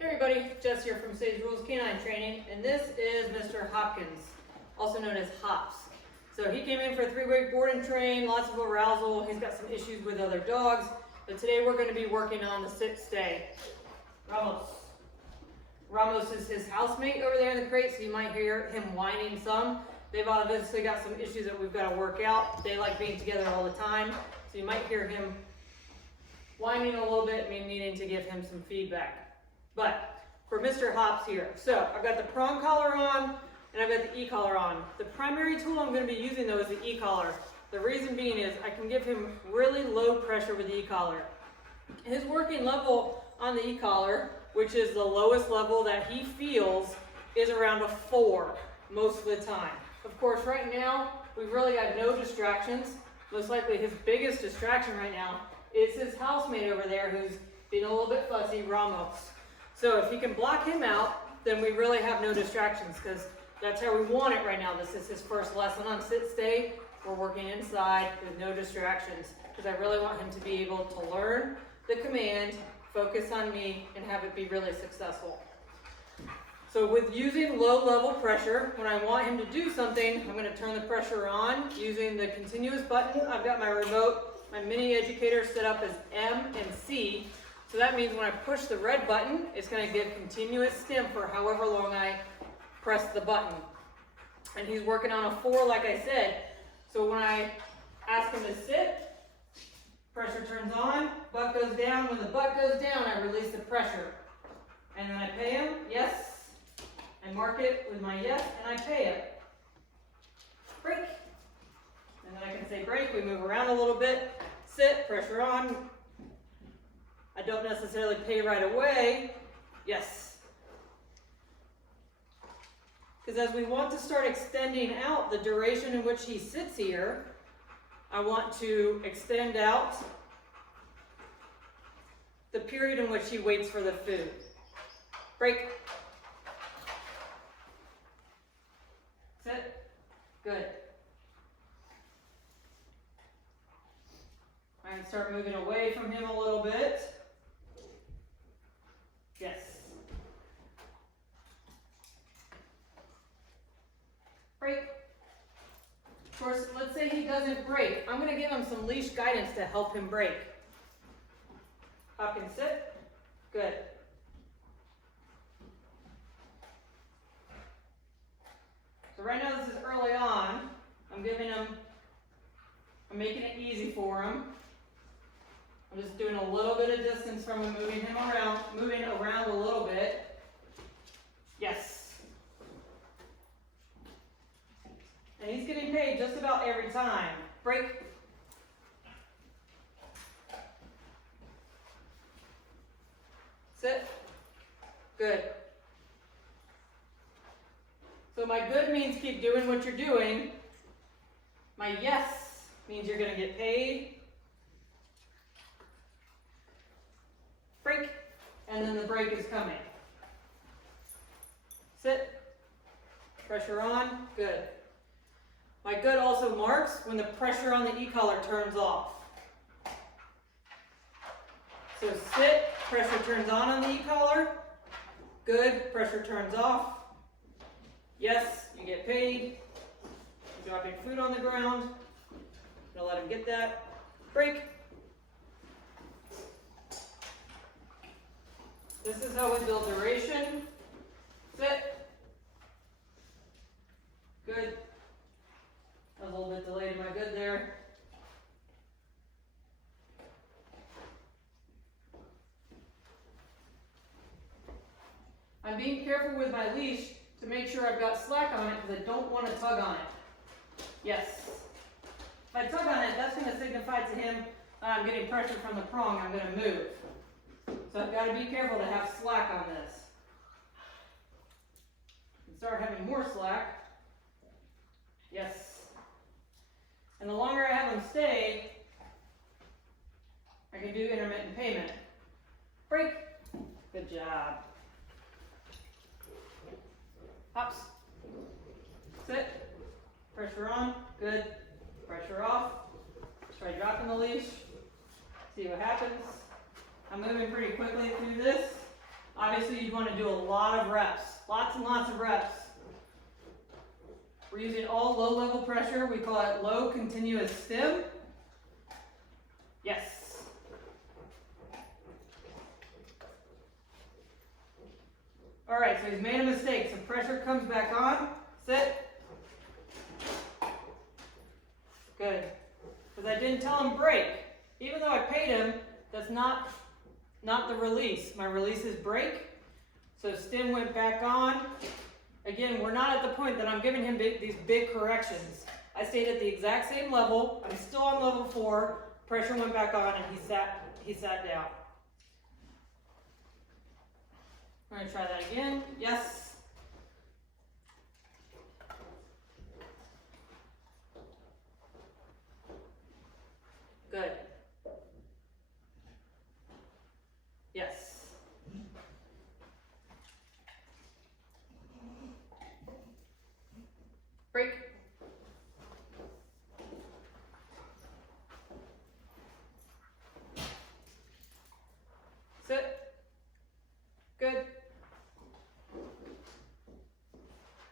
Hey everybody, Jess here from Sage Rules Canine Training, and this is Mr. Hopkins, also known as Hops. So he came in for a 3-week board and train, lots of arousal. He's got some issues with other dogs, but today we're going to be working on the sit-stay. Ramos is his housemate over there in the crate, so you might hear him whining some. They've obviously got some issues that we've got to work out. They like being together all the time, so you might hear him whining a little bit, me needing to give him some feedback. But for Mr. Hops here, so I've got the prong collar on and I've got the e-collar on. The primary tool I'm going to be using though is the e-collar. The reason being is I can give him really low pressure with the e-collar. His working level on the e-collar, which is the lowest level that he feels, is around a 4 most of the time. Of course, right now we've really got no distractions. Most likely his biggest distraction right now is his housemate over there who's being a little bit fussy, Ramos. So if he can block him out, then we really have no distractions because that's how we want it right now. This is his first lesson on sit-stay. We're working inside with no distractions because I really want him to be able to learn the command, focus on me, and have it be really successful. So with using low level pressure, when I want him to do something, I'm going to turn the pressure on using the continuous button. I've got my remote, my mini educator set up as M and C. So that means when I push the red button, it's going to give continuous stim for however long I press the button. And he's working on a 4 like I said. So when I ask him to sit, pressure turns on, butt goes down. When the butt goes down, I release the pressure. And then I pay him, yes. I mark it with my yes, and I pay it. Break. And then I can say break, we move around a little bit, sit, pressure on. I don't necessarily pay right away. Yes. Because as we want to start extending out the duration in which he sits here, I want to extend out the period in which he waits for the food. Break. Sit. Good. I'm going to start moving away from him a little bit. Yes. Break. Of course, let's say he doesn't break. I'm going to give him some leash guidance to help him break. Hopkins, sit. Good. So right now this is early on. I'm making it easy for him. I'm just doing a little bit of distance from him, moving around a little bit. Yes. And he's getting paid just about every time. Break. Sit. Good. So my good means keep doing what you're doing. My yes means you're going to get paid. Break, and then the break is coming. Sit, pressure on, good. My good also marks when the pressure on the e-collar turns off. So sit, pressure turns on the e-collar, good, pressure turns off. Yes, you get paid. You're dropping food on the ground. I'm gonna let him get that. Break. This is how we build duration. Sit. Good. I was a little bit delayed in my good there. I'm being careful with my leash to make sure I've got slack on it because I don't want to tug on it. Yes. If I tug on it, that's going to signify to him I'm getting pressure from the prong, I'm going to move. So I've got to be careful to have slack on this. And start having more slack. Yes. And the longer I have them stay, I can do intermittent payment. Break. Good job. Hops. Sit. Pressure on. Good. Pressure off. Try dropping the leash. See what happens. I'm moving pretty quickly through this. Obviously you'd want to do a lot of reps, lots and lots of reps. We're using all low level pressure. We call it low continuous stim. Yes. All right, so he's made a mistake. So pressure comes back on. Sit. Good. Because I didn't tell him break. Even though I paid him, that's not the release. My release is break. So stim went back on. Again, we're not at the point that I'm giving him these big corrections. I stayed at the exact same level. I'm still on level 4. Pressure went back on and he sat down. We're gonna try that again. Yes. Good. Yes. Break. Sit. Good.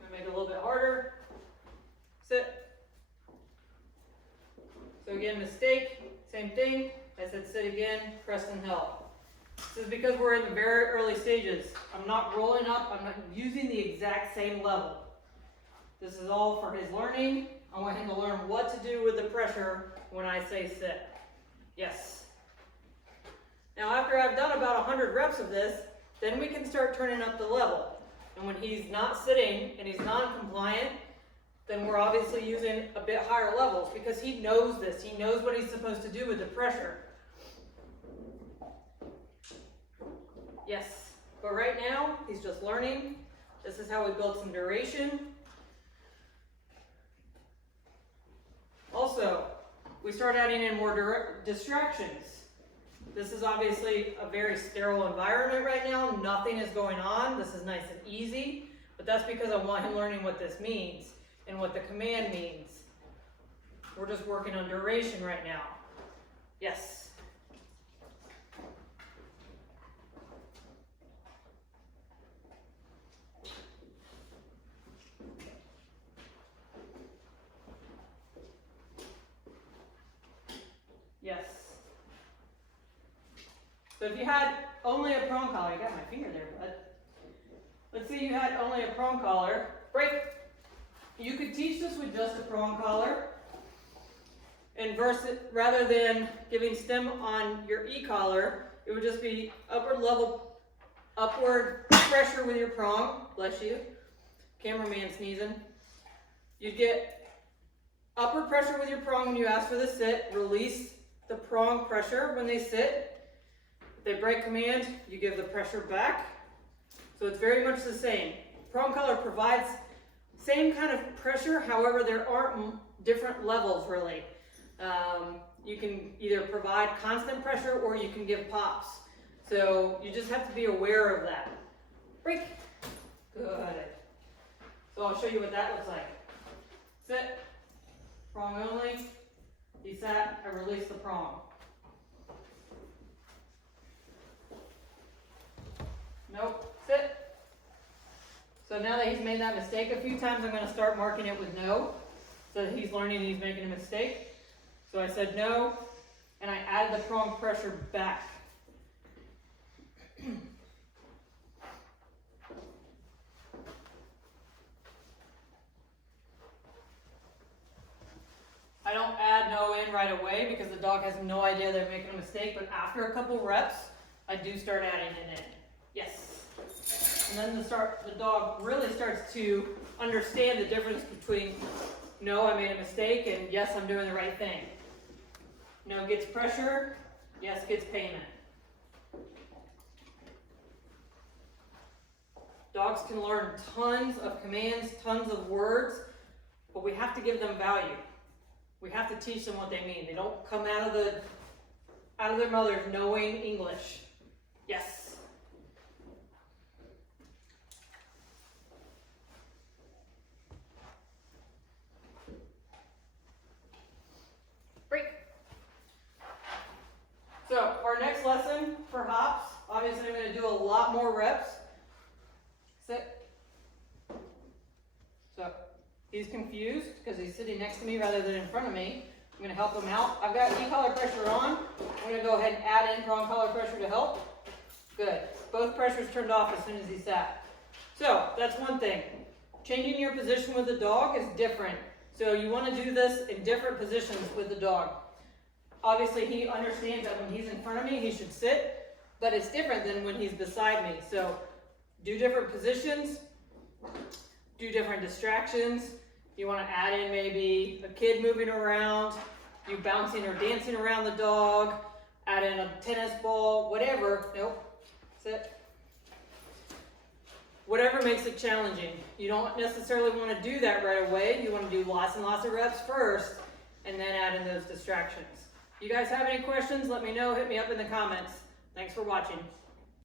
Gonna make it a little bit harder. Sit. So again, mistake, same thing. I said sit again, Preston help. This is because we're in the very early stages. I'm not rolling up, I'm not using the exact same level. This is all for his learning. I want him to learn what to do with the pressure when I say sit. Yes. Now after I've done about 100 reps of this, then we can start turning up the level. And when he's not sitting and he's non-compliant, then we're obviously using a bit higher levels because he knows this. He knows what he's supposed to do with the pressure. Yes, but right now, he's just learning. This is how we build some duration. Also, we start adding in more distractions. This is obviously a very sterile environment right now. Nothing is going on. This is nice and easy, but that's because I want him learning what this means and what the command means. We're just working on duration right now. Yes. Yes. So if you had only a prong collar, you got my finger there, bud. Let's say you had only a prong collar. Break. You could teach this with just a prong collar, and rather than giving stim on your e-collar, it would just be upward pressure with your prong. Bless you. Cameraman sneezing. You'd get upward pressure with your prong when you ask for the sit. Release the prong pressure when they sit. If they break command, you give the pressure back. So it's very much the same. Prong collar provides same kind of pressure, however, there aren't different levels really. You can either provide constant pressure or you can give pops. So you just have to be aware of that. Break. Good. So I'll show you what that looks like. Sit. Prong only. He sat, I release the prong. Nope. Sit. So now that he's made that mistake a few times, I'm going to start marking it with no. So that he's learning he's making a mistake. So I said no, and I added the prong pressure back. I don't add no in right away because the dog has no idea they're making a mistake, but after a couple reps, I do start adding it in. Yes. And then the dog really starts to understand the difference between no, I made a mistake, and yes, I'm doing the right thing. No gets pressure, yes gets payment. Dogs can learn tons of commands, tons of words, but we have to give them value. We have to teach them what they mean. They don't come out of their mothers knowing English. Yes. Break. So our next lesson for hops, obviously I'm going to do a lot more more reps. Sit. So he's confused because he's sitting next to me rather than in front of me. I'm gonna help him out. I've got knee collar pressure on. I'm gonna go ahead and add in prong collar pressure to help. Good. Both pressures turned off as soon as he sat. So that's one thing. Changing your position with the dog is different. So you want to do this in different positions with the dog. Obviously he understands that when he's in front of me, he should sit, but it's different than when he's beside me. So do different positions, do different distractions. You want to add in maybe a kid moving around, you bouncing or dancing around the dog, add in a tennis ball, whatever. Nope. Sit. Whatever makes it challenging. You don't necessarily want to do that right away. You want to do lots and lots of reps first and then add in those distractions. You guys have any questions? Let me know. Hit me up in the comments. Thanks for watching.